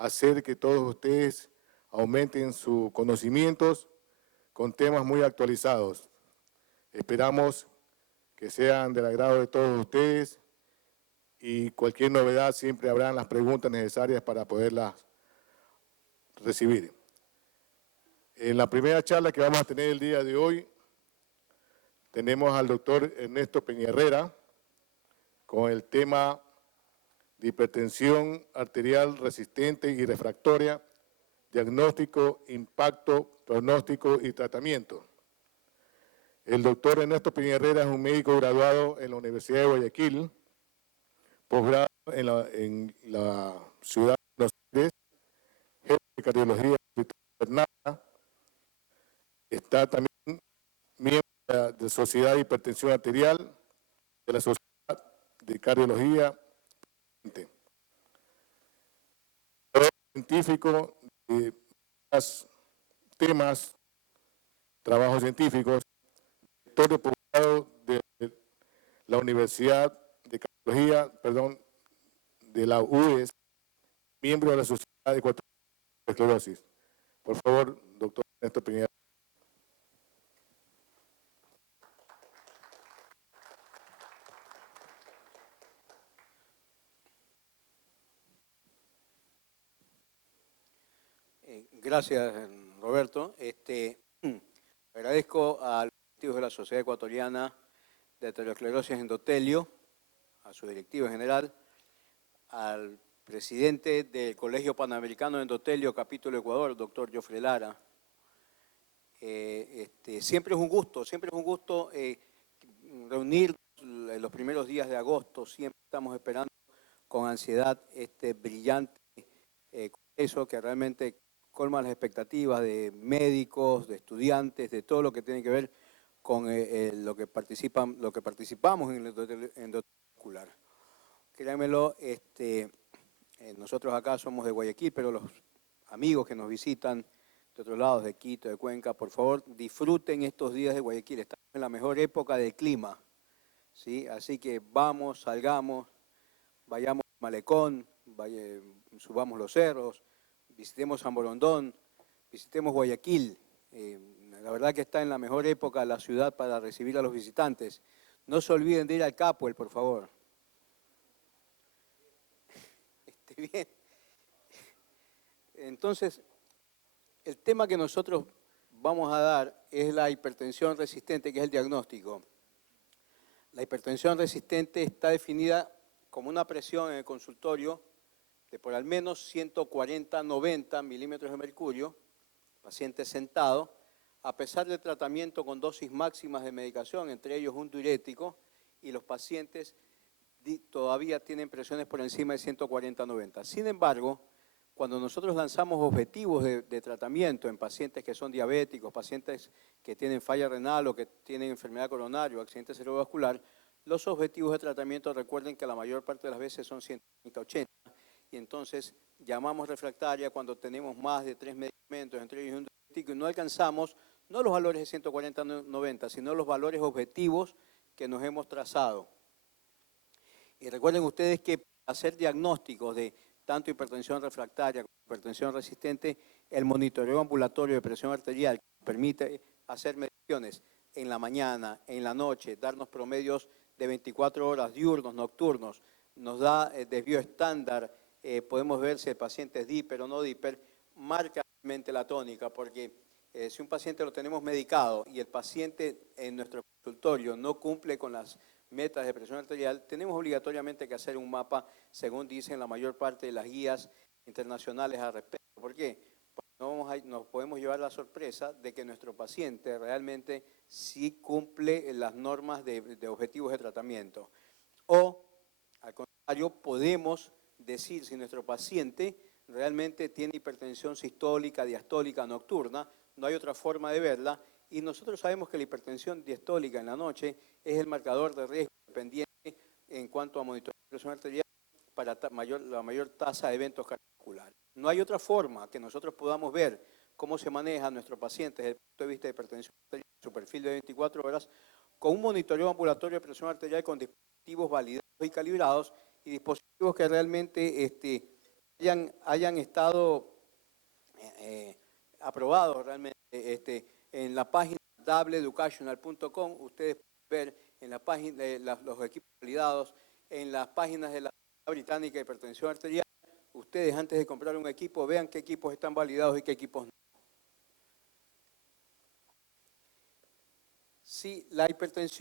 hacer que todos ustedes aumenten sus conocimientos con temas muy actualizados. Esperamos que sean del agrado de todos ustedes y cualquier novedad siempre habrán las preguntas necesarias para poderlas recibir. En la primera charla que vamos a tener el día de hoy, tenemos al doctor Ernesto Peña-Herrera con el tema de hipertensión arterial resistente y refractoria, diagnóstico, impacto, pronóstico y tratamiento. El doctor Ernesto Peña-Herrera es un médico graduado en la Universidad de Guayaquil, posgrado en la ciudad de Buenos Aires, jefe de cardiología internacional. Está también miembro de la Sociedad de Hipertensión Arterial, de la Sociedad de Cardiología, científico de temas, trabajos científicos, director de posgrado de la Universidad de Cardiología, de la UES, miembro de la Sociedad Ecuatoriana de Esclerosis. Por favor, doctor Ernesto Peña. Gracias, Roberto. Agradezco a los directivos de la Sociedad Ecuatoriana de Aterosclerosis Endotelio, a su directivo en general, al presidente del Colegio Panamericano de Endotelio, capítulo Ecuador, doctor Jofre Lara. Siempre es un gusto reunir en los primeros días de agosto. Siempre estamos esperando con ansiedad este brillante congreso que realmente colma las expectativas de médicos, de estudiantes, de todo lo que tiene que ver con lo que participamos en el endovascular. Créanmelo, nosotros acá somos de Guayaquil, pero los amigos que nos visitan de otros lados, de Quito, de Cuenca, por favor, disfruten estos días de Guayaquil. Estamos en la mejor época del clima, ¿sí? Así que vamos, salgamos, vayamos al malecón, subamos los cerros, visitemos San Borondón, visitemos Guayaquil. La verdad que está en la mejor época la ciudad para recibir a los visitantes. No se olviden de ir al Capuel, por favor. Bien. Entonces, el tema que nosotros vamos a dar es la hipertensión resistente, que es el diagnóstico. La hipertensión resistente está definida como una presión en el consultorio de por al menos 140-90 milímetros de mercurio, paciente sentado, a pesar del tratamiento con dosis máximas de medicación, entre ellos un diurético, y los pacientes todavía tienen presiones por encima de 140-90. Sin embargo, cuando nosotros lanzamos objetivos de tratamiento en pacientes que son diabéticos, pacientes que tienen falla renal o que tienen enfermedad coronaria o accidente cerebrovascular, los objetivos de tratamiento, recuerden que la mayor parte de las veces son 130-80, y entonces llamamos refractaria cuando tenemos más de 3 medicamentos, entre ellos un diurético, y no alcanzamos no los valores de 140-90, sino los valores objetivos que nos hemos trazado. Y recuerden ustedes que para hacer diagnósticos de tanto hipertensión refractaria como hipertensión resistente, el monitoreo ambulatorio de presión arterial que nos permite hacer mediciones en la mañana, en la noche, darnos promedios de 24 horas diurnos, nocturnos, nos da desvío estándar, podemos ver si el paciente es diper o no diper, marca realmente la tónica, porque si un paciente lo tenemos medicado y el paciente en nuestro consultorio no cumple con las metas de presión arterial, tenemos obligatoriamente que hacer un mapa, según dicen la mayor parte de las guías internacionales al respecto. ¿Por qué? Porque nos podemos llevar la sorpresa de que nuestro paciente realmente sí cumple las normas de objetivos de tratamiento. O, al contrario, podemos decir si nuestro paciente realmente tiene hipertensión sistólica, diastólica, nocturna, no hay otra forma de verla, y nosotros sabemos que la hipertensión diastólica en la noche es el marcador de riesgo dependiente en cuanto a monitoreo de presión arterial para la mayor tasa de eventos cardiovasculares. No hay otra forma que nosotros podamos ver cómo se maneja a nuestro paciente desde el punto de vista de hipertensión arterial, su perfil de 24 horas, con un monitoreo ambulatorio de presión arterial con dispositivos validados y calibrados y dispositivos que realmente hayan estado aprobados realmente. En la página www.educational.com ustedes pueden ver en la página los equipos validados, en las páginas de la Sociedad Británica de Hipertensión Arterial. Ustedes antes de comprar un equipo vean qué equipos están validados y qué equipos no. Si la hipertensión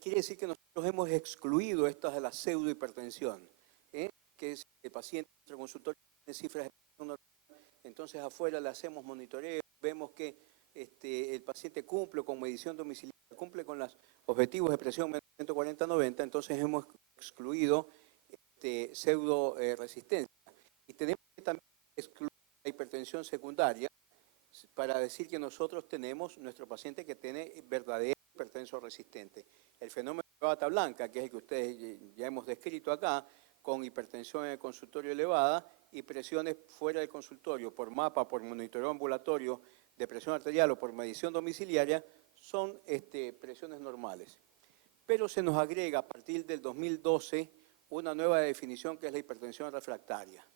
quiere decir que nosotros hemos excluido estas de la pseudohipertensión, que es el paciente en nuestro consultorio tiene cifras de presión normal, entonces afuera le hacemos monitoreo, vemos que el paciente cumple con medición domiciliaria, cumple con los objetivos de presión 140-90, entonces hemos excluido pseudo resistencia. Y tenemos que también excluir la hipertensión secundaria para decir que nosotros tenemos nuestro paciente que tiene verdadero hipertenso resistente. El fenómeno de bata blanca, que es el que ustedes ya hemos descrito acá, con hipertensión en el consultorio elevada y presiones fuera del consultorio por mapa, por monitoreo ambulatorio de presión arterial o por medición domiciliaria, son presiones normales. Pero se nos agrega a partir del 2012 una nueva definición que es la hipertensión refractaria.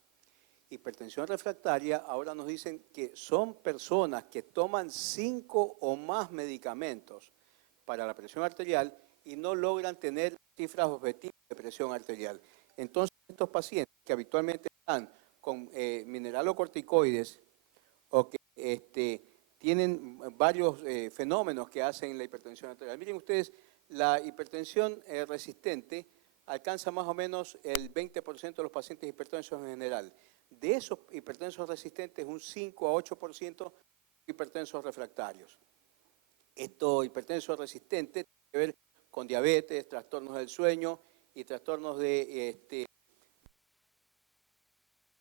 Hipertensión refractaria, ahora nos dicen que son personas que toman 5 o más medicamentos para la presión arterial y no logran tener cifras objetivas de presión arterial. Entonces, estos pacientes que habitualmente están con mineralocorticoides o que tienen varios fenómenos que hacen la hipertensión arterial. Miren ustedes, la hipertensión resistente alcanza más o menos el 20% de los pacientes hipertensos en general. De esos hipertensos resistentes, un 5 a 8% hipertensos refractarios. Estos hipertensos resistentes tienen que ver con diabetes, trastornos del sueño y trastornos de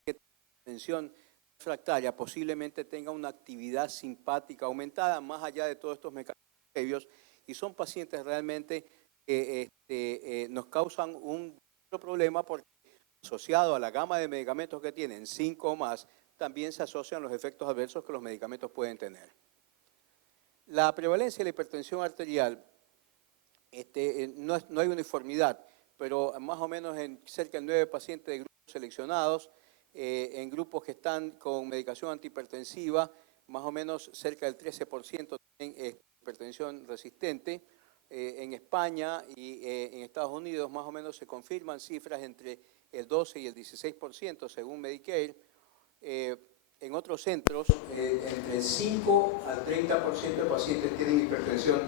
hipertensión refractaria. Posiblemente tenga una actividad simpática aumentada, más allá de todos estos mecanismos previos, y son pacientes realmente que nos causan un problema porque asociado a la gama de medicamentos que tienen, 5 o más, también se asocian los efectos adversos que los medicamentos pueden tener. La prevalencia de la hipertensión arterial, no hay uniformidad, pero más o menos en cerca de 9 pacientes de grupos seleccionados, en grupos que están con medicación antihipertensiva, más o menos cerca del 13% tienen hipertensión resistente. En España y en Estados Unidos más o menos se confirman cifras entre el 12 y el 16% según Medicare. En otros centros, entre el 5 al 30% de pacientes tienen hipertensión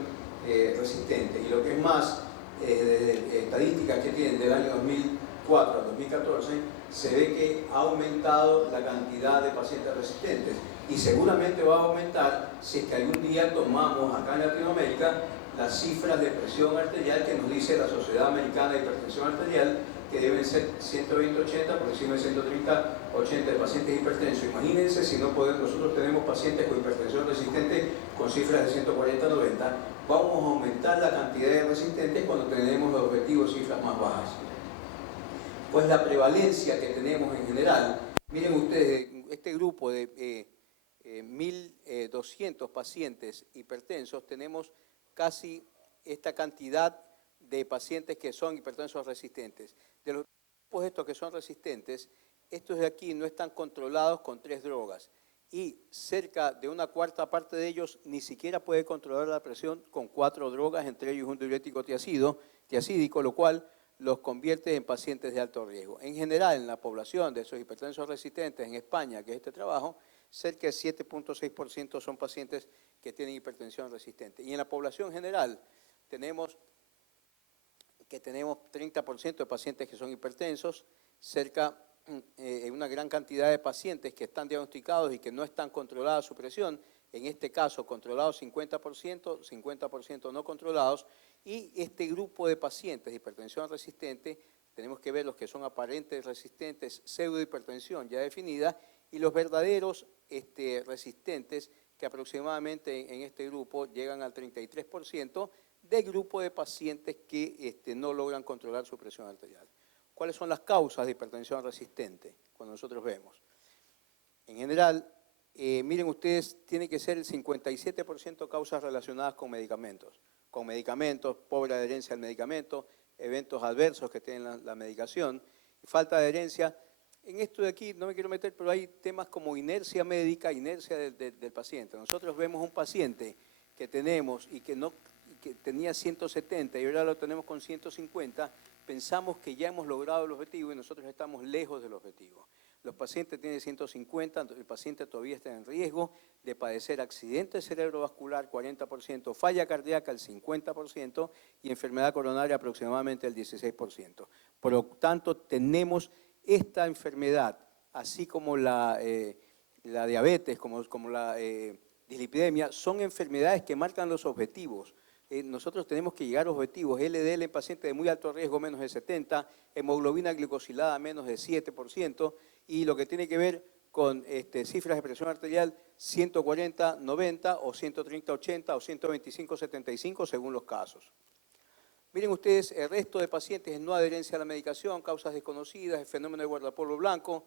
resistente. Y lo que es más, estadísticas que tienen del año 2004 al 2014, se ve que ha aumentado la cantidad de pacientes resistentes. Y seguramente va a aumentar si es que algún día tomamos acá en Latinoamérica las cifras de presión arterial que nos dice la Sociedad Americana de Hipertensión Arterial, que deben ser 120-80, por encima de 130-80 de pacientes hipertensos. Imagínense si no podemos, nosotros tenemos pacientes con hipertensión resistente con cifras de 140-90, vamos a aumentar la cantidad de resistentes cuando tenemos los objetivos cifras más bajas. Pues la prevalencia que tenemos en general, miren ustedes, este grupo de 1.200 pacientes hipertensos, tenemos casi esta cantidad de pacientes que son hipertensos resistentes. De los grupos estos que son resistentes, estos de aquí no están controlados con 3 drogas y cerca de una cuarta parte de ellos ni siquiera puede controlar la presión con 4 drogas, entre ellos un diurético tiazídico, lo cual los convierte en pacientes de alto riesgo. En general, en la población de esos hipertensos resistentes en España, que es este trabajo, cerca de 7.6% son pacientes que tienen hipertensión resistente. Y en la población general tenemos 30% de pacientes que son hipertensos, una gran cantidad de pacientes que están diagnosticados y que no están controladas su presión, en este caso controlados 50%, 50% no controlados, y este grupo de pacientes de hipertensión resistente, tenemos que ver los que son aparentes resistentes, pseudohipertensión ya definida, y los verdaderos resistentes, que aproximadamente en este grupo llegan al 33% del grupo de pacientes que no logran controlar su presión arterial. ¿Cuáles son las causas de hipertensión resistente? Cuando nosotros vemos. En general, miren ustedes, tiene que ser el 57% causas relacionadas con medicamentos, pobre adherencia al medicamento, eventos adversos que tiene la medicación, falta de adherencia. En esto de aquí no me quiero meter, pero hay temas como inercia médica, inercia del paciente. Nosotros vemos un paciente que tenemos y que tenía 170 y ahora lo tenemos con 150, pensamos que ya hemos logrado el objetivo y nosotros estamos lejos del objetivo. Los pacientes tienen 150, el paciente todavía está en riesgo de padecer accidente cerebrovascular, 40%, falla cardíaca, el 50%, y enfermedad coronaria, aproximadamente el 16%. Por lo tanto, tenemos esta enfermedad, así como la diabetes, como la dislipidemia, son enfermedades que marcan los objetivos. Nosotros tenemos que llegar a objetivos. LDL en pacientes de muy alto riesgo, menos de 70, hemoglobina glicosilada, menos de 7%, y lo que tiene que ver con cifras de presión arterial 140-90 o 130-80 o 125-75 según los casos. Miren ustedes, el resto de pacientes es no adherencia a la medicación, causas desconocidas, el fenómeno de guardapolvo blanco,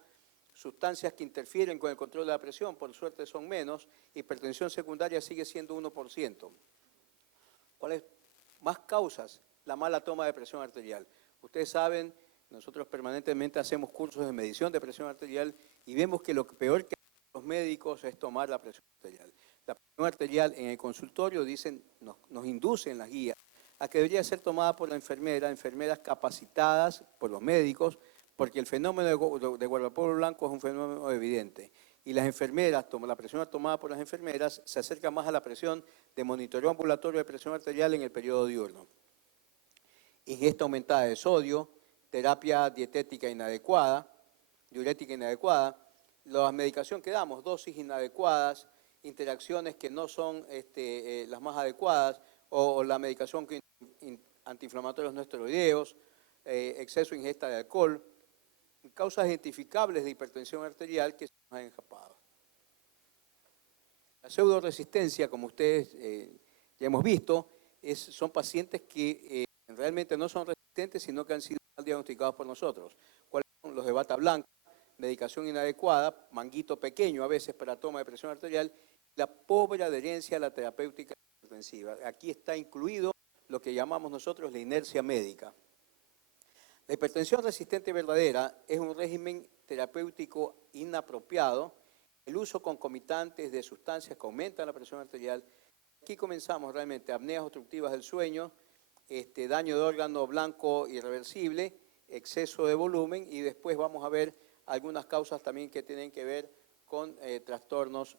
sustancias que interfieren con el control de la presión, por suerte son menos, hipertensión secundaria sigue siendo 1%. ¿Cuáles más causas? La mala toma de presión arterial. Ustedes saben, nosotros permanentemente hacemos cursos de medición de presión arterial y vemos que lo peor que hacen los médicos es tomar la presión arterial. La presión arterial en el consultorio, dicen, nos inducen las guías a que debería ser tomada por la enfermera, enfermeras capacitadas por los médicos, porque el fenómeno de guardapolvo blanco es un fenómeno evidente. Y las enfermeras, la presión tomada por las enfermeras, se acerca más a la presión de monitoreo ambulatorio de presión arterial en el periodo diurno. Ingesta aumentada de sodio, terapia dietética inadecuada, diurética inadecuada, la medicación que damos, dosis inadecuadas, interacciones que no son las más adecuadas, o la medicación antiinflamatorios no esteroideos, exceso de ingesta de alcohol, causas identificables de hipertensión arterial que se nos han escapado. La pseudoresistencia, como ustedes ya hemos visto, son pacientes que realmente no son resistentes, sino que han sido diagnosticados por nosotros. ¿Cuáles son? Los de bata blanca, medicación inadecuada, manguito pequeño a veces para toma de presión arterial, la pobre adherencia a la terapéutica hipertensiva. Aquí está incluido lo que llamamos nosotros la inercia médica. La hipertensión resistente verdadera es un régimen terapéutico inapropiado, el uso concomitante de sustancias que aumentan la presión arterial. Aquí comenzamos realmente apneas obstructivas del sueño, daño de órgano blanco irreversible, exceso de volumen, y después vamos a ver algunas causas también que tienen que ver con trastornos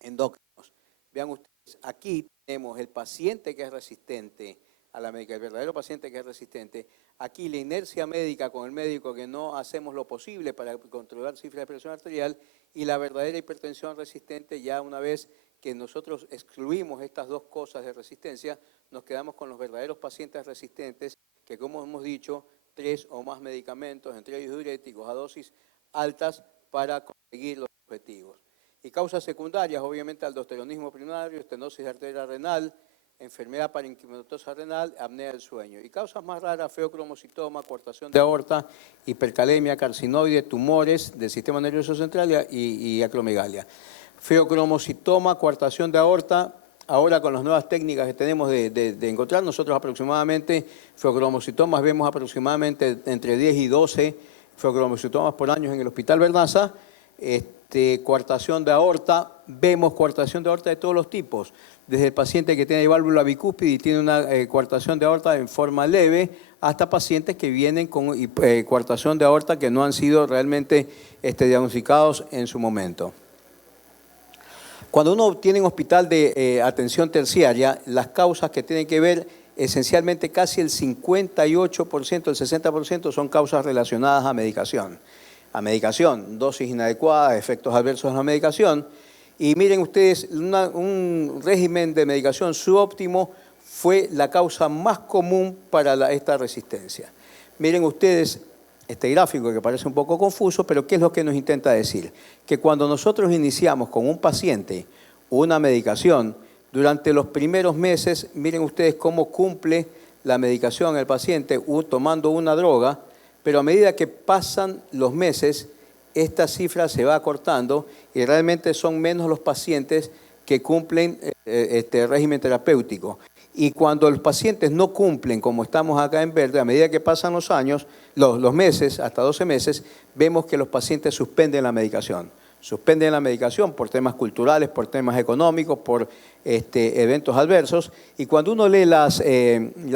endócrinos. Vean ustedes, aquí tenemos el paciente que es resistente a la médica, el verdadero paciente que es resistente. Aquí la inercia médica con el médico, que no hacemos lo posible para controlar cifras de presión arterial, y la verdadera hipertensión resistente. Ya una vez que nosotros excluimos estas dos cosas de resistencia, nos quedamos con los verdaderos pacientes resistentes, que como hemos dicho, 3 o más medicamentos, entre ellos diuréticos, a dosis altas para conseguir los objetivos. Y causas secundarias, obviamente, aldosteronismo primario, estenosis de arteria renal, enfermedad parenquimatosa renal, apnea del sueño. Y causas más raras, feocromocitoma, coartación de aorta, hipercalemia, carcinoide, tumores del sistema nervioso central y acromegalia. Feocromocitoma, coartación de aorta, ahora con las nuevas técnicas que tenemos de encontrar, nosotros aproximadamente, feocromocitomas vemos aproximadamente entre 10 y 12 feocromocitomas por año en el Hospital Vernaza. Coartación de aorta, vemos coartación de aorta de todos los tipos, desde el paciente que tiene válvula bicúspide y tiene una coartación de aorta en forma leve, hasta pacientes que vienen con coartación de aorta que no han sido realmente diagnosticados en su momento. Cuando uno tiene un hospital de atención terciaria, las causas que tienen que ver, esencialmente casi el 58%, el 60% son causas relacionadas a medicación. Dosis inadecuada, efectos adversos de la medicación. Y miren ustedes, un régimen de medicación subóptimo fue la causa más común para esta resistencia. Miren ustedes este gráfico que parece un poco confuso, pero ¿qué es lo que nos intenta decir? Que cuando nosotros iniciamos con un paciente una medicación, durante los primeros meses, miren ustedes cómo cumple la medicación el paciente tomando una droga, pero a medida que pasan los meses, esta cifra se va acortando y realmente son menos los pacientes que cumplen este régimen terapéutico. Y cuando los pacientes no cumplen, como estamos acá en verde, a medida que pasan los años, los meses, hasta 12 meses, vemos que los pacientes suspenden la medicación. Suspenden la medicación por temas culturales, por temas económicos, por eventos adversos. Y cuando uno lee las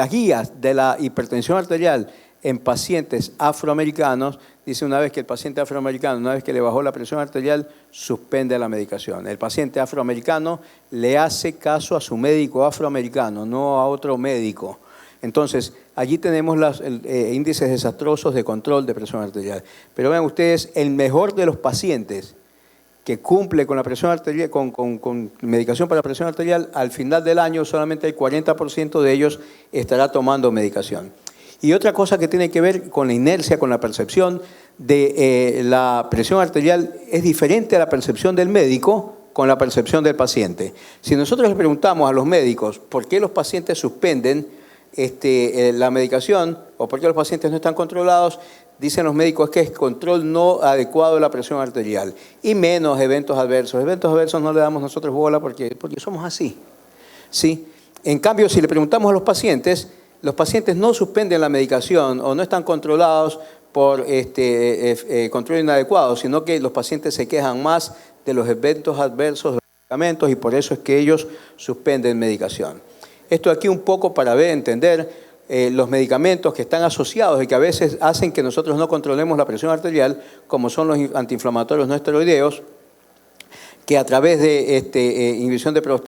guías de la hipertensión arterial en pacientes afroamericanos, dice una vez que el paciente afroamericano, una vez que le bajó la presión arterial, suspende la medicación. El paciente afroamericano le hace caso a su médico afroamericano, no a otro médico. Entonces, allí tenemos los índices desastrosos de control de presión arterial. Pero vean ustedes, el mejor de los pacientes que cumple con la presión arterial, con medicación para la presión arterial, al final del año solamente el 40% de ellos estará tomando medicación. Y otra cosa que tiene que ver con la inercia, con la percepción de la presión arterial, es diferente a la percepción del médico con la percepción del paciente. Si nosotros le preguntamos a los médicos por qué los pacientes suspenden la medicación o por qué los pacientes no están controlados, dicen los médicos que es control no adecuado de la presión arterial y menos eventos adversos. Eventos adversos no le damos nosotros bola porque somos así. ¿Sí? En cambio, si le preguntamos a los pacientes no suspenden la medicación o no están controlados por control inadecuado, sino que los pacientes se quejan más de los eventos adversos de los medicamentos y por eso es que ellos suspenden medicación. Esto aquí un poco para entender los medicamentos que están asociados y que a veces hacen que nosotros no controlemos la presión arterial, como son los antiinflamatorios no esteroideos, que a través de inhibición de